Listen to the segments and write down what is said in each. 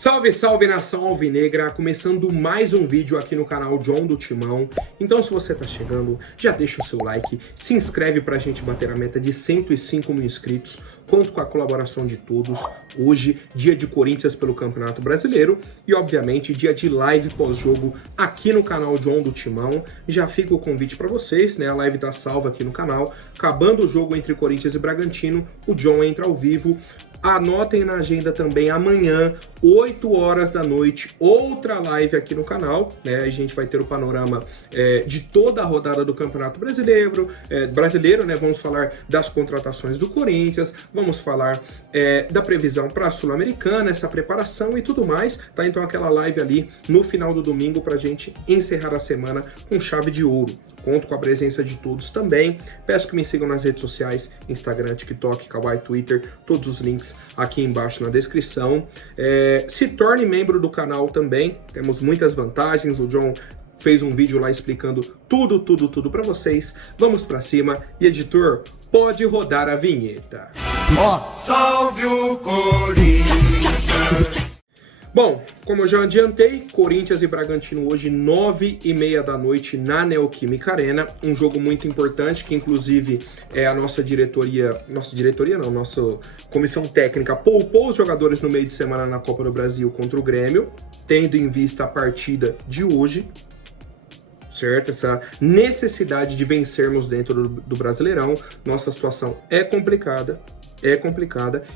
Salve, salve nação alvinegra, começando mais um vídeo aqui no canal John do Timão. Então se você tá chegando, já deixa o seu like, se inscreve pra gente bater a meta de 105 mil inscritos. Conto com a colaboração de todos. Hoje, dia de Corinthians pelo Campeonato Brasileiro e, obviamente, dia de live pós-jogo aqui no canal John do Timão. Já fica o convite para vocês, né? A live tá salva aqui no canal. Acabando o jogo entre Corinthians e Bragantino, o John entra ao vivo. Anotem na agenda também amanhã, 8 horas da noite, outra live aqui no canal, né? A gente vai ter o panorama de toda a rodada do Campeonato Brasileiro, né? Vamos falar das contratações do Corinthians, vamos falar da previsão para a Sul-Americana, essa preparação e tudo mais, tá? Então aquela live ali no final do domingo pra gente encerrar a semana com chave de ouro. Conto com a presença de todos também. Peço que me sigam nas redes sociais, Instagram, TikTok, Kawaii, Twitter, todos os links aqui embaixo na descrição. Se torne membro do canal também, temos muitas vantagens. O John fez um vídeo lá explicando tudo para vocês. Vamos para cima e, editor, pode rodar a vinheta. Salve o Corinthians! Bom, como eu já adiantei, Corinthians e Bragantino hoje, 9h30 da noite na Neoquímica Arena. Um jogo muito importante que, inclusive, a nossa comissão técnica poupou os jogadores no meio de semana na Copa do Brasil contra o Grêmio, tendo em vista a partida de hoje, certo? Essa necessidade de vencermos dentro do Brasileirão. Nossa situação é complicada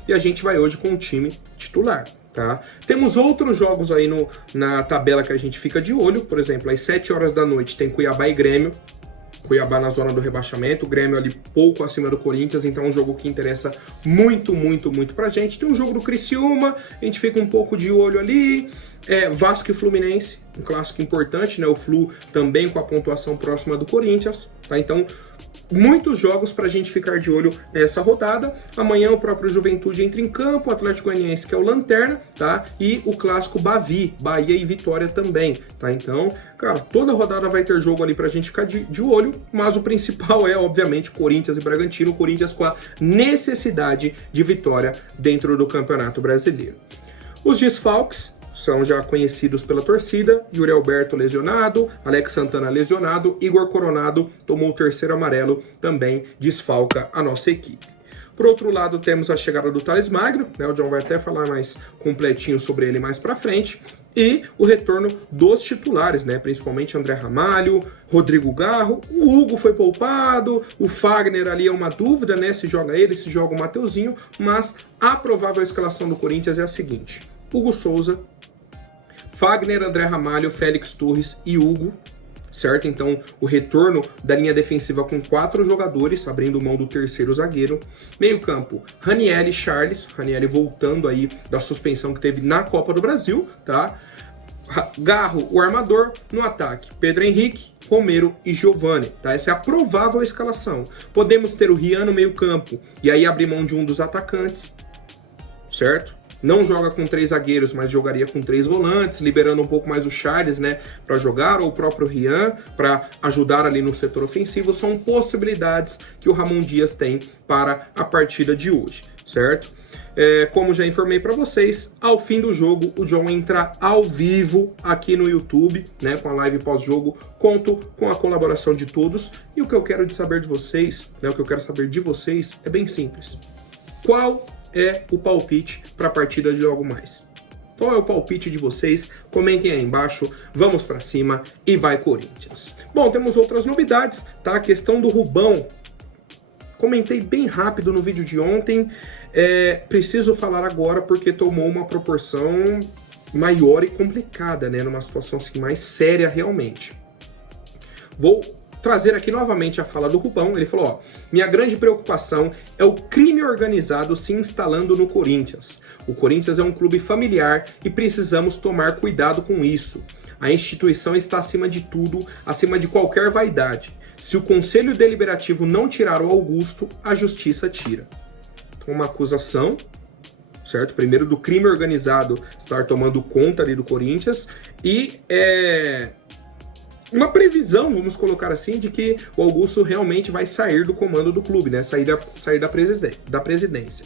e a gente vai hoje com o time titular. Tá? Temos outros jogos aí na tabela que a gente fica de olho. Por exemplo, às 7 horas da noite tem Cuiabá e Grêmio. Cuiabá na zona do rebaixamento, o Grêmio ali pouco acima do Corinthians, então é um jogo que interessa muito pra gente. Tem um jogo do Criciúma, a gente fica um pouco de olho ali. Vasco e Fluminense, um clássico importante, né? O Flu também com a pontuação próxima do Corinthians, tá? Então, muitos jogos pra gente ficar de olho nessa rodada. Amanhã o próprio Juventude entra em campo, o Atlético Goianiense, que é o lanterna, tá? E o clássico Bavi, Bahia e Vitória também, tá? Então, cara, toda rodada vai ter jogo ali pra gente ficar de olho, mas o principal é, obviamente, Corinthians e Bragantino, o Corinthians com a necessidade de vitória dentro do Campeonato Brasileiro. Os desfalques são já conhecidos pela torcida: Yuri Alberto lesionado, Alex Santana lesionado, Igor Coronado tomou o terceiro amarelo, também desfalca a nossa equipe. Por outro lado, temos a chegada do Thales Magno, né? O John vai até falar mais completinho sobre ele mais pra frente, e o retorno dos titulares, né? Principalmente André Ramalho, Rodrigo Garro, o Hugo foi poupado, o Fagner ali é uma dúvida, né? Se joga ele, se joga o Mateuzinho, mas a provável escalação do Corinthians é a seguinte: Hugo Souza, Fagner, André Ramalho, Félix Torres e Hugo, certo? Então, o retorno da linha defensiva com 4 jogadores, abrindo mão do terceiro zagueiro. Meio campo, Ranieri e Charles, Ranieri voltando aí da suspensão que teve na Copa do Brasil, tá? Garro, o armador. No ataque, Pedro Henrique, Romero e Giovani, tá? Essa é a provável escalação. Podemos ter o Rian no meio campo e aí abrir mão de um dos atacantes, certo? Não joga com 3 zagueiros, mas jogaria com 3 volantes, liberando um pouco mais o Charles, né, para jogar, ou o próprio Rian, para ajudar ali no setor ofensivo. São possibilidades que o Ramon Dias tem para a partida de hoje, certo? Como já informei para vocês, ao fim do jogo, o John entra ao vivo aqui no YouTube, né, com a live pós-jogo. Conto com a colaboração de todos. E o que eu quero saber de vocês, né, o que eu quero saber de vocês é bem simples. Qual é o palpite para a partida de logo mais? Qual é o palpite de vocês? Comentem aí embaixo, vamos para cima e vai Corinthians. Bom, temos outras novidades, tá? A questão do Rubão, comentei bem rápido no vídeo de ontem, preciso falar agora porque tomou uma proporção maior e complicada, né? Numa situação assim, mais séria realmente. Vou trazer aqui novamente a fala do Rubão. Ele falou: minha grande preocupação é o crime organizado se instalando no Corinthians. O Corinthians é um clube familiar e precisamos tomar cuidado com isso. A instituição está acima de tudo, acima de qualquer vaidade. Se o Conselho Deliberativo não tirar o Augusto, a Justiça tira. Então, uma acusação, certo? Primeiro, do crime organizado estar tomando conta ali do Corinthians e uma previsão, vamos colocar assim, de que o Augusto realmente vai sair do comando do clube, né? Sair da presidência.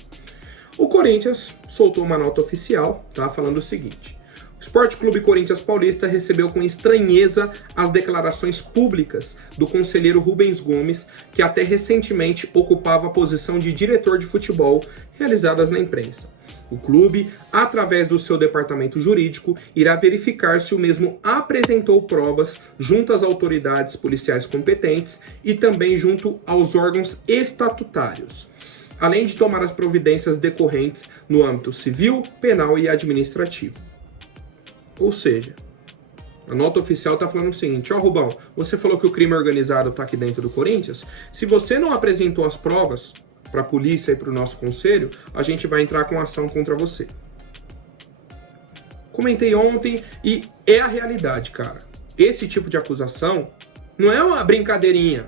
O Corinthians soltou uma nota oficial, tá, falando o seguinte: o Sport Clube Corinthians Paulista recebeu com estranheza as declarações públicas do conselheiro Rubens Gomes, que até recentemente ocupava a posição de diretor de futebol, realizadas na imprensa. O clube, através do seu departamento jurídico, irá verificar se o mesmo apresentou provas junto às autoridades policiais competentes e também junto aos órgãos estatutários, além de tomar as providências decorrentes no âmbito civil, penal e administrativo. Ou seja, a nota oficial está falando o seguinte: ó, Rubão, você falou que o crime organizado está aqui dentro do Corinthians. Se você não apresentou as provas para a polícia e para o nosso conselho, a gente vai entrar com ação contra você. Comentei ontem e é a realidade, cara. Esse tipo de acusação não é uma brincadeirinha.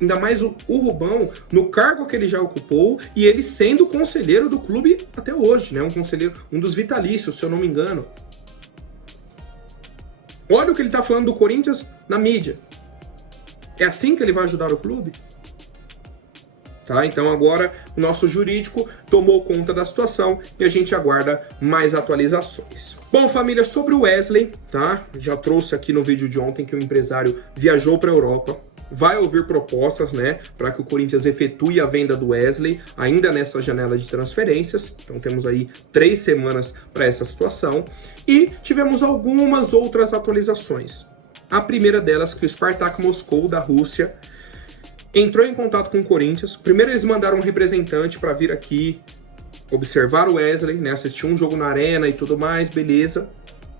Ainda mais o Rubão, no cargo que ele já ocupou, e ele sendo conselheiro do clube até hoje, né? Um conselheiro, um dos vitalícios, se eu não me engano. Olha o que ele está falando do Corinthians na mídia. É assim que ele vai ajudar o clube? Tá? Então agora o nosso jurídico tomou conta da situação e a gente aguarda mais atualizações. Bom, família, sobre o Wesley, tá? Já trouxe aqui no vídeo de ontem que o empresário viajou para a Europa. Vai ouvir propostas, né, para que o Corinthians efetue a venda do Wesley ainda nessa janela de transferências. Então temos aí 3 semanas para essa situação. E tivemos algumas outras atualizações. A primeira delas, que o Spartak Moscou da Rússia entrou em contato com o Corinthians. Primeiro eles mandaram um representante para vir aqui observar o Wesley, né, assistir um jogo na arena e tudo mais, beleza.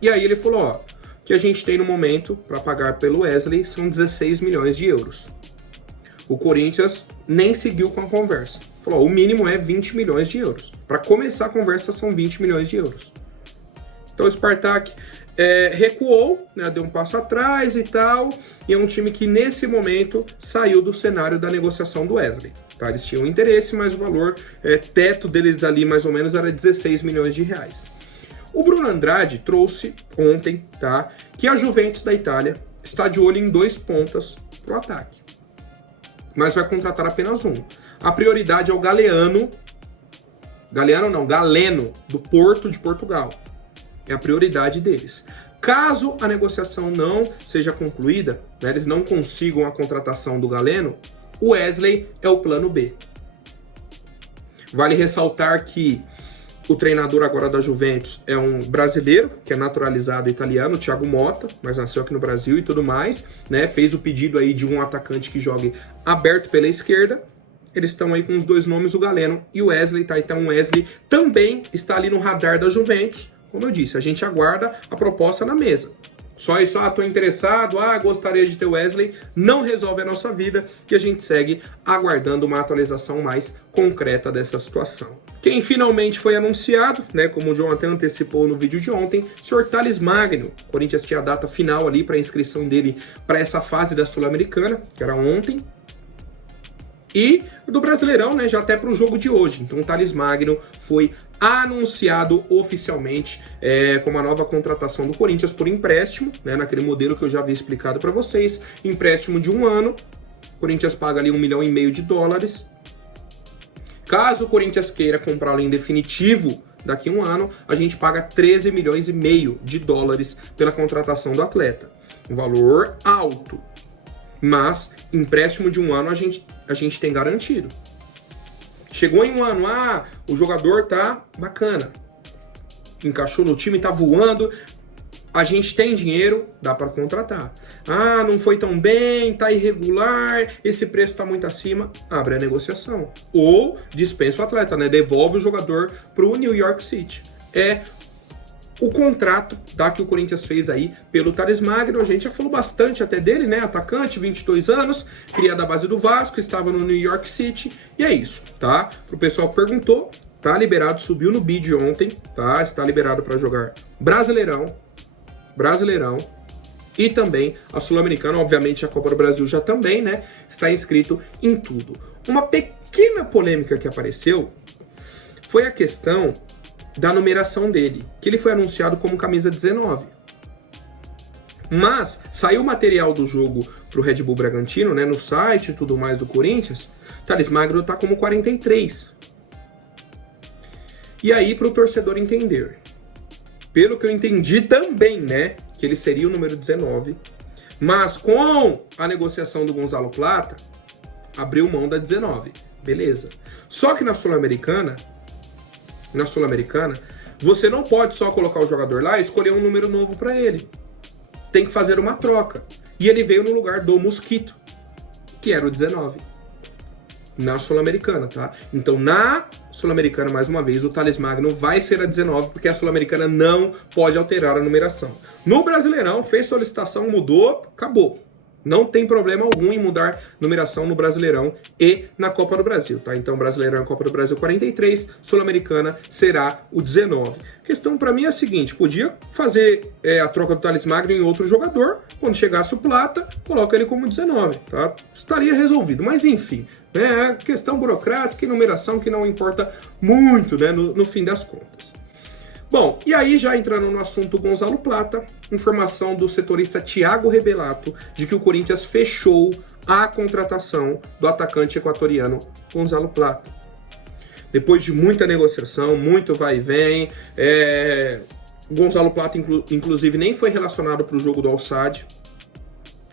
E aí ele falou, ó, que a gente tem no momento para pagar pelo Wesley são 16 milhões de euros. O Corinthians nem seguiu com a conversa. Falou, o mínimo é 20 milhões de euros. Para começar a conversa são 20 milhões de euros. Então o Spartak recuou, né, deu um passo atrás e tal, e é um time que nesse momento saiu do cenário da negociação do Wesley. Tá? Eles tinham interesse, mas o valor teto deles ali mais ou menos era 16 milhões de reais. O Bruno Andrade trouxe ontem, tá, que a Juventus da Itália está de olho em 2 pontas para o ataque, mas vai contratar apenas um. A prioridade é o Galeno, do Porto de Portugal. É a prioridade deles. Caso a negociação não seja concluída, né, eles não consigam a contratação do Galeno, o Wesley é o plano B. Vale ressaltar que o treinador agora da Juventus é um brasileiro, que é naturalizado italiano, Thiago Motta, mas nasceu aqui no Brasil e tudo mais, né? Fez o pedido aí de um atacante que jogue aberto pela esquerda. Eles estão aí com os 2 nomes, o Galeno e o Wesley, tá? Então o Wesley também está ali no radar da Juventus. Como eu disse, a gente aguarda a proposta na mesa. Só isso, tô interessado, gostaria de ter o Wesley, não resolve a nossa vida e a gente segue aguardando uma atualização mais concreta dessa situação. Quem finalmente foi anunciado, né, como o Jonathan antecipou no vídeo de ontem, o Sr. Thales Magno. O Corinthians tinha a data final ali para a inscrição dele para essa fase da Sul-Americana, que era ontem. E do Brasileirão, né, já até para o jogo de hoje. Então o Thales Magno foi anunciado oficialmente como a nova contratação do Corinthians por empréstimo, né, naquele modelo que eu já havia explicado para vocês. Empréstimo de 1 ano, o Corinthians paga ali $1,5 milhão. Caso o Corinthians queira comprá-lo em definitivo daqui a 1 ano, a gente paga $13,5 milhões pela contratação do atleta. Um valor alto, mas empréstimo de 1 ano a gente tem garantido. Chegou em 1 ano, o jogador tá bacana, encaixou no time, tá voando, a gente tem dinheiro, dá para contratar. Não foi tão bem, tá irregular, esse preço tá muito acima, abre a negociação. Ou dispensa o atleta, né? Devolve o jogador pro New York City. É o contrato, tá, que o Corinthians fez aí pelo Thales Magno. A gente já falou bastante até dele, né? Atacante, 22 anos, criado da base do Vasco, estava no New York City. E é isso, tá? Pro pessoal que perguntou, tá liberado, subiu no bid ontem, tá? Está liberado para jogar Brasileirão e também a Sul-Americana, obviamente a Copa do Brasil já também, né? Está inscrito em tudo. Uma pequena polêmica que apareceu foi a questão da numeração dele, que ele foi anunciado como camisa 19. Mas saiu o material do jogo pro Red Bull Bragantino, né, no site e tudo mais do Corinthians, Thales Magno tá como 43. E aí, para o torcedor entender, pelo que eu entendi também, né, que ele seria o número 19, mas com a negociação do Gonzalo Plata, abriu mão da 19, beleza. Só que na Sul-Americana, você não pode só colocar o jogador lá e escolher um número novo para ele. Tem que fazer uma troca. E ele veio no lugar do Mosquito, que era o 19. Na Sul-Americana, tá? Então, na Sul-Americana, mais uma vez, o Thales Magno vai ser a 19, porque a Sul-Americana não pode alterar a numeração. No Brasileirão, fez solicitação, mudou, acabou. Não tem problema algum em mudar numeração no Brasileirão e na Copa do Brasil, tá? Então, Brasileirão e Copa do Brasil 43, Sul-Americana será o 19. A questão para mim é a seguinte, podia fazer a troca do Thales Magno em outro jogador, quando chegasse o Plata, coloca ele como 19, tá? Estaria resolvido, mas enfim, né? É questão burocrática e numeração que não importa muito, né? No fim das contas. Bom, e aí já entrando no assunto Gonzalo Plata, informação do setorista Thiago Rebelato de que o Corinthians fechou a contratação do atacante equatoriano Gonzalo Plata. Depois de muita negociação, muito vai e vem, Gonzalo Plata inclusive nem foi relacionado para o jogo do Al-Sadd,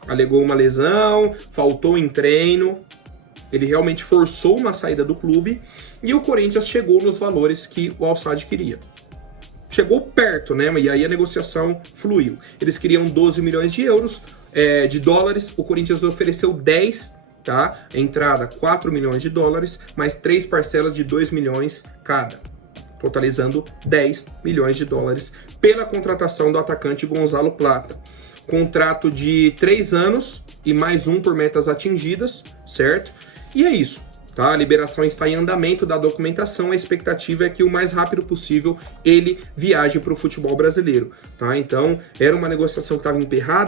alegou uma lesão, faltou em treino, ele realmente forçou uma saída do clube e o Corinthians chegou nos valores que o Al-Sadd queria. Chegou perto, né? E aí a negociação fluiu. Eles queriam 12 milhões de euros, de dólares. O Corinthians ofereceu 10, tá? Entrada, 4 milhões de dólares, mais 3 parcelas de 2 milhões cada. Totalizando 10 milhões de dólares pela contratação do atacante Gonzalo Plata. Contrato de 3 anos e mais um por metas atingidas, certo? E é isso. Tá? A liberação está em andamento da documentação, a expectativa é que o mais rápido possível ele viaje para o futebol brasileiro. Tá? Então, era uma negociação que estava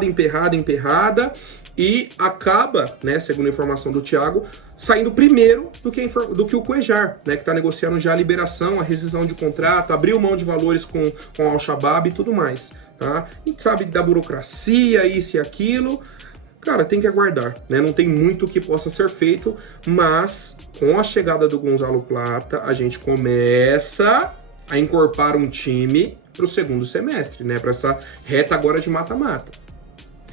emperrada, e acaba, né, segundo a informação do Thiago, saindo primeiro do que o Cuéllar, né, que está negociando já a liberação, a rescisão de contrato, abriu mão de valores com o Al-Shabaab e tudo mais. Tá? A gente sabe da burocracia, isso e aquilo. Cara, tem que aguardar, né? Não tem muito que possa ser feito, mas com a chegada do Gonzalo Plata, a gente começa a incorporar um time para o segundo semestre, né? Para essa reta agora de mata-mata.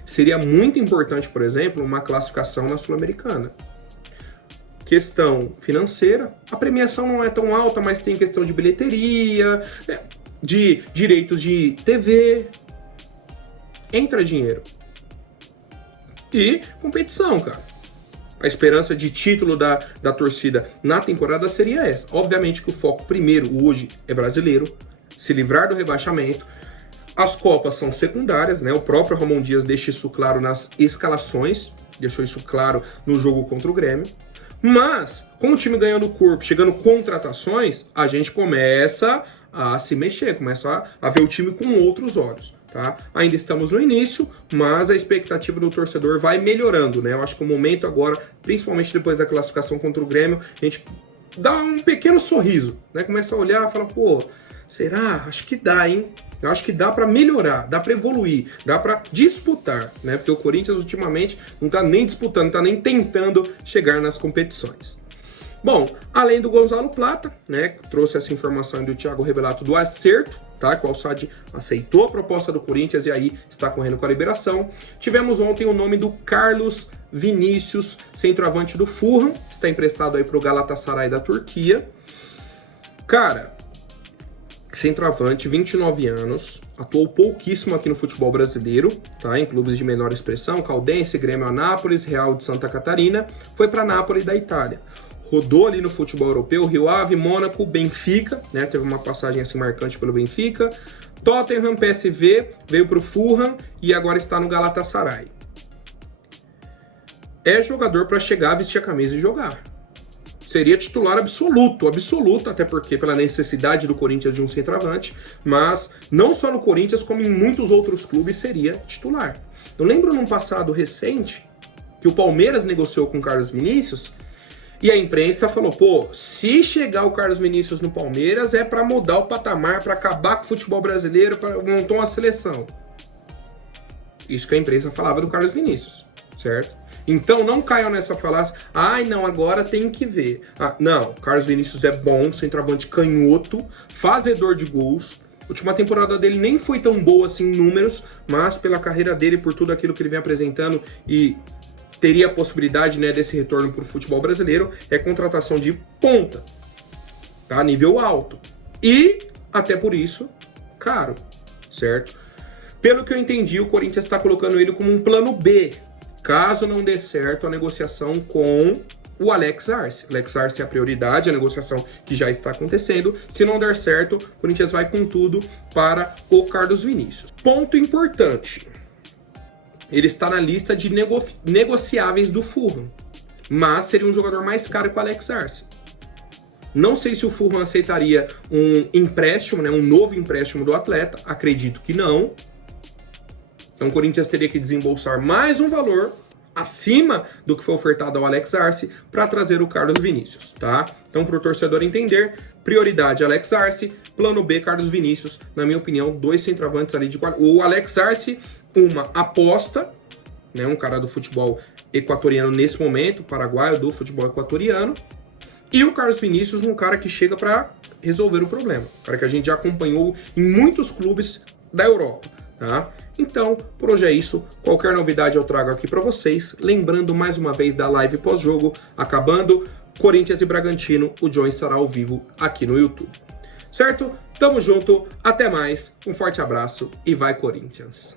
Seria muito importante, por exemplo, uma classificação na Sul-Americana. Questão financeira, a premiação não é tão alta, mas tem questão de bilheteria, de direitos de TV. Entra dinheiro. E competição, cara. A esperança de título da torcida na temporada seria essa. Obviamente que o foco primeiro, hoje, é brasileiro. Se livrar do rebaixamento. As Copas são secundárias, né? O próprio Ramon Dias deixa isso claro nas escalações. Deixou isso claro no jogo contra o Grêmio. Mas, com o time ganhando corpo, chegando contratações, a gente começa a se mexer. Começa a ver o time com outros olhos. Tá? Ainda estamos no início, mas a expectativa do torcedor vai melhorando, né? Eu acho que o momento agora, principalmente depois da classificação contra o Grêmio, a gente dá um pequeno sorriso, né? Começa a olhar e fala, pô, será? Acho que dá, hein? Eu acho que dá para melhorar, dá para evoluir, dá para disputar, né? Porque o Corinthians ultimamente não tá nem disputando, não tá nem tentando chegar nas competições. Bom, além do Gonzalo Plata, né? Trouxe essa informação do Thiago Rebelato do acerto, tá? Que o Al-Sadd aceitou a proposta do Corinthians e aí está correndo com a liberação. Tivemos ontem o nome do Carlos Vinícius, centroavante do Fulham, está emprestado aí para o Galatasaray da Turquia. Cara, centroavante, 29 anos, atuou pouquíssimo aqui no futebol brasileiro, tá? Em clubes de menor expressão, Caldense, Grêmio Anápolis, Real de Santa Catarina, foi para Nápoles da Itália. Rodou ali no futebol europeu, Rio Ave, Mônaco, Benfica, né? Teve uma passagem assim marcante pelo Benfica. Tottenham, PSV, veio para o Fulham e agora está no Galatasaray. É jogador para chegar, vestir a camisa e jogar. Seria titular absoluto, até porque pela necessidade do Corinthians de um centroavante, mas não só no Corinthians, como em muitos outros clubes seria titular. Eu lembro num passado recente que o Palmeiras negociou com o Carlos Vinícius. E a imprensa falou, pô, se chegar o Carlos Vinícius no Palmeiras é para mudar o patamar, para acabar com o futebol brasileiro, para montar uma seleção. Isso que a imprensa falava do Carlos Vinícius, certo? Então não caiam nessa falácia, ai não, agora tem que ver. Não, Carlos Vinícius é bom, centroavante canhoto, fazedor de gols. A última temporada dele nem foi tão boa assim em números, mas pela carreira dele, por tudo aquilo que ele vem apresentando e teria a possibilidade, né, desse retorno para o futebol brasileiro, é contratação de ponta, tá? Nível alto. E, até por isso, caro, certo? Pelo que eu entendi, o Corinthians está colocando ele como um plano B, caso não dê certo a negociação com o Alex Arce. Alex Arce é a prioridade, a negociação que já está acontecendo. Se não der certo, o Corinthians vai com tudo para o Carlos Vinícius. Ponto importante. Ele está na lista de negociáveis do Fulham, mas seria um jogador mais caro que o Alex Arce. Não sei se o Fulham aceitaria um empréstimo, né, um novo empréstimo do atleta. Acredito que não. Então o Corinthians teria que desembolsar mais um valor acima do que foi ofertado ao Alex Arce para trazer o Carlos Vinícius, tá? Então, para o torcedor entender, prioridade Alex Arce, plano B Carlos Vinícius, na minha opinião, 2 centroavantes ali de qualidade. O Alex Arce, uma aposta, né, um cara do futebol equatoriano nesse momento, paraguaio do futebol equatoriano, e o Carlos Vinícius, um cara que chega para resolver o problema, um cara que a gente já acompanhou em muitos clubes da Europa. Tá? Então, por hoje é isso. Qualquer novidade eu trago aqui para vocês. Lembrando mais uma vez da live pós-jogo, acabando, Corinthians e Bragantino, o John estará ao vivo aqui no YouTube. Certo? Tamo junto, até mais, um forte abraço e vai Corinthians!